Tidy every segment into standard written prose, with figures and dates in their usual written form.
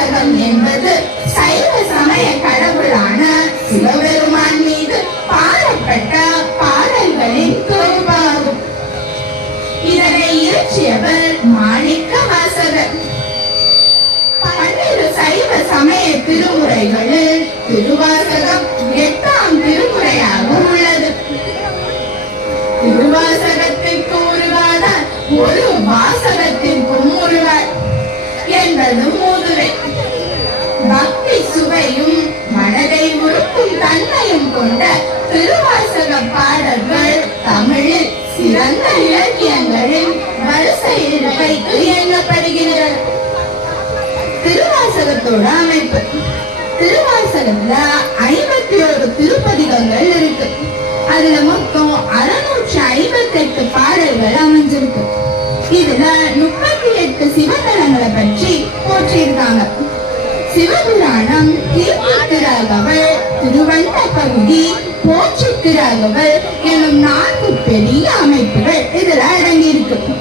திருவாசகம் என்பது சைவ சமய கடவுளான சிவபெருமான் மீது பாடப்பட்ட பாடல்களின் தொகுப்பாகும். இதனை இயற்றியவர் மாணிக்க வாசகர். 12 சைவ சமய திருமுறைகளில் திருவாசகம் 8ஆம் திருமுறையாக உள்ளது. திருவாசகத்திற்கு உருவாதார் ஒரு வாசகத்திற்கும் உருவார் என்பது மூதுரை. பக்தி சுவையும் மனதை உருக்கும் தன்மையும் கொண்ட திருவாசக பாடல்கள் தமிழில் சிறந்த இலக்கியங்களின் வரிசையில் வைத்து எண்ணப்படுகின்றன. திருவாசகத்தோட அமைப்பு. திருவாசகத்துல 51 திருப்பதிகங்கள் இருக்கு. அதுல மொத்தம் 658 பாடல்கள் அமைஞ்சிருக்கு. இதுல 38 சிவத்தலங்களை பற்றி போற்றியிருக்காங்க. சிவபுராணம், கீர்த்தித்திராகவல், திருவண்ண பகுதி, போற்றித்திராகவல் எனும் 4 பெரிய அமைப்புகள் இதுல அடங்கியிருக்கு.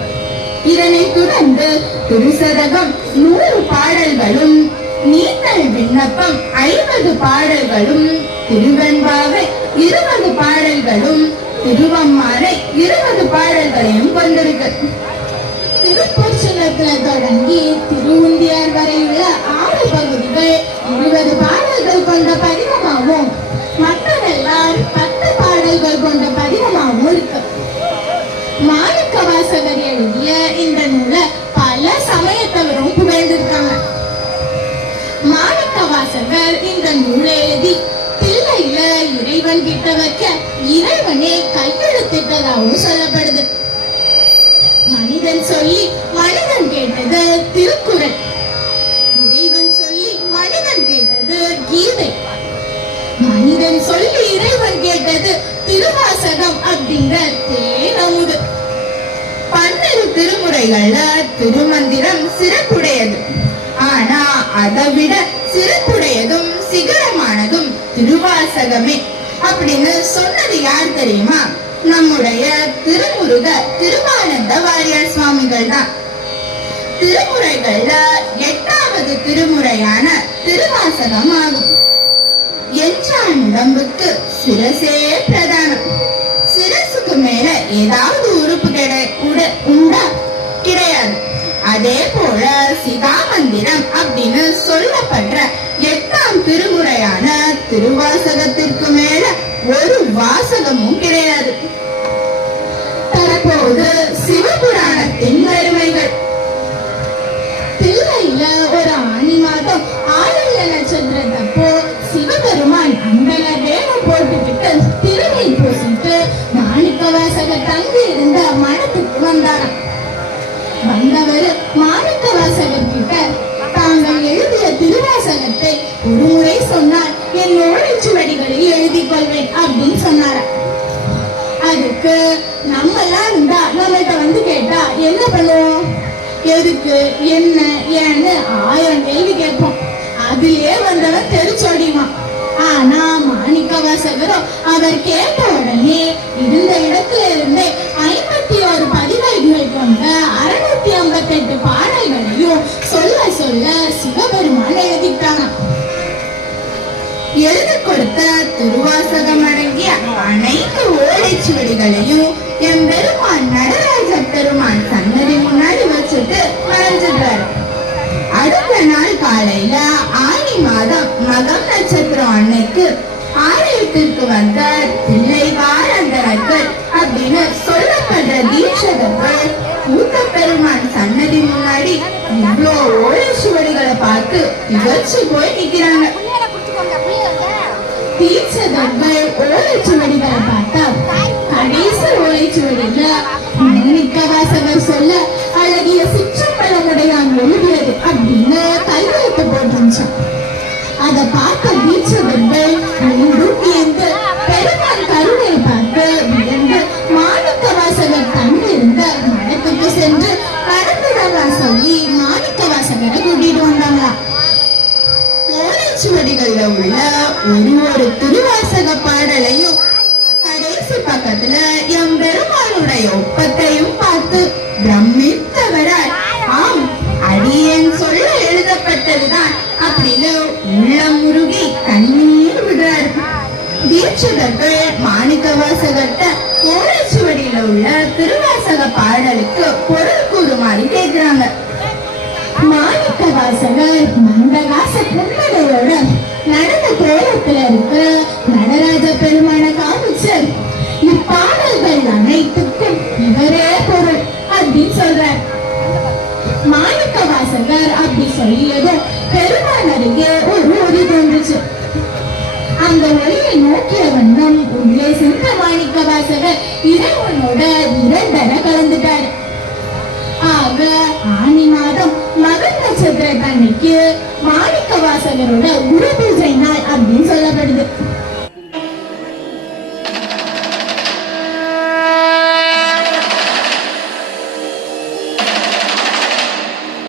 இதனை தொடர்ந்து திருசதகம் 100 பாடல்களும், நீத்தல் விண்ணப்பம் 50 பாடல்களும், திருவெண்பாவை 20 பாடல்களும், திருவம்மானை 20 பாடல்களையும் கொண்டிருக்கு. திருப்பூர்ச்சலத்துல தொடங்கி திருவுந்தியார் வரையுள்ள 6 பகுதிகள் 20 பாடல்கள் கொண்ட பதிகமாகவும், மற்றதெல்லாம் 10 பாடல்கள் கொண்ட பதிகமாகவும் இருக்கு. மாணிக்க வாசகர் எழுதிய இந்த நூலை பல சமயத்தவரும் புகழ்ந்திருக்காங்க. மாணிக்க வாசகர் இந்த நூலை எழுதி தில்லையில இறைவன் கிட்ட வைக்க இறைவனே கையெழுத்திட்டதாகவும் சொல்லப்படுது. மனிதன் சொல்லி மனிதன் கேட்டது திருக்குறள், இறைவன் சொல்லி மனிதன் கேட்டது கீதை, மனிதன் சொல்லி இறைவன் கேட்டது திருவாசகம் அப்படிங்கிற தேனமுது. 12 திருமுறைகள்ல திருமந்திரம் சிறப்புடையது. ஆனா அதை விட சிறப்புடையதும் சிகரமானதும் திருவாசகமே அப்படின்னு சொன்னது யார் தெரியுமா? நம்முடைய திருமுருக திருவானந்த வாரியார் சுவாமிகள் தான். திருமுறைகள்ல 8வது திருமுறையான திருவாசகம் ஆகும். என்றான் உடம்புக்கு சிரசே பிரதானம். சிரசுக்கு மேல ஏதாவது உறுப்பு உண்டா? கிடையாது. அதே போல சிதாமந்திரம் அப்படின்னு சொல்லப்படுற 8ஆம் திருமுறையான திருவாசகத்திற்கு மேல ஒரு வாசகமும் கிடையாது. தற்போது சிவபுராணத்தின் பெருமைகள். தில்லையில ஒரு ஆனி மாதம் ஆயில்ய நட்சத்திரத்தப்போ சிவபெருமான் அங்கல வேகம் போட்டுக்கிட்டு திருநீ பூசிட்டு மாணிக்க வாசகர் தங்கி இருந்த மடத்துக்கு வந்தாராம். வந்தவர் மாணிக்க வாசகர் கிட்ட தாங்கள் எழுதிய திருவாசகத்தை ஒரு முறை சொன்னால் என் ஓலைச்சுவடிகளில் எழுதி கொள்வேன் அப்படின்னு சொன்னார. அதுக்கு நம்ம எல்லாம் இருந்தா நம்மகிட்ட வந்து கேட்டா என்ன பண்ணுவோம்? எதுக்கு, என்ன, ஏன்னு 1000 கேள்வி கேட்போம். அதிலே வந்தவர் தெரிச்சோடிமா. ஆனா மாணிக்க வாசகரும் அவர் கேட்ட உடனே இருந்த இடத்துல இருந்தே 51 பதிவைகள் கொண்ட 658 பாடல்களையும் சொல்ல சொல்ல சிவபெருமான் எழுதிட்டாங்க. எழுதி கொடுத்த திருவாசகம் அடங்கிய அனைத்து ஓலைச்சுவடிகளையும் எம்பெருமான் நடராஜ பெருமான் சன்னதி முன்னாடி வச்சுட்டு மறைஞ்சிடுறாரு. அடுத்த நாள் காலையில ஆனி மாதம் மகம் நட்சத்திரம் அன்னைக்கு ஆலயத்திற்கு வந்த தில்லை வாரந்தரர்கள் அப்படின்னு சொல்லப்படுற தீட்சகர்கள் கூத்த பெருமான் சன்னதி முன்னாடி இவ்வளோ ஓலைச்சுவடிகளை பார்த்து இகழ்ச்சி போய் நிக்கிறாங்க. தீட்சகர்கள் ஓலைச்சுவடிகளை பார்த்தா கடைசி ஓலைச்சுவடியில மாணிக்க வாசகர் சொல்ல அழகிய சிற்றம்பலமுடையான் எழுதியது அப்படின்னு கையெழுத்து போட்டுருந்துச்சு. அதை பார்த்த தீட்சகர்கள் எந்த பெருமான் கருணை பார்த்து விழுந்து மாணிக்க வாசகர் தங்கியிருந்த மடத்துக்கு சென்று கடந்துடவா சொல்லி மாணிக்க வாசகரை கூட்டிட்டு வந்தாங்களா. ஓலைச்சுவடிகள்ல உள்ள ஒரு திருவாசக பாடலையும் கடைசி பக்கத்துல எம்பெருமானுடைய ஒப்பத்தையும் பார்த்து பிரமித்தவராய், ஆம், அடியேன் சொல்ல எழுதப்பட்டதுதான் கேக்குறாங்க. மாணிக்க வாசகர் மந்தகாச புன்னகையோட நடந்த கோலத்துல இருக்க நடராஜ பெருமான காமிச்சு இப்பாடல்கள் அனைத்துக்கும் இவரே பொருள் அப்படின்னு சொல்றார். மாணிக்க வாசகர் அப்படி சொல்லியதும் பெருமான் அருகே ஒரு ஒளி தோன்றுச்சு. அந்த ஒளியை நோக்கிய வண்ணம் உள்ளே சென்ற மாணிக்க வாசகர் இறைவனோட இரண்டர கலந்துட்டார். ஆக ஆனி மாதம் மகன் நட்சத்திர அன்னைக்கு மாணிக்க வாசகரோட குரு பூஜை நாள் அப்படின்னு சொல்லப்படுது.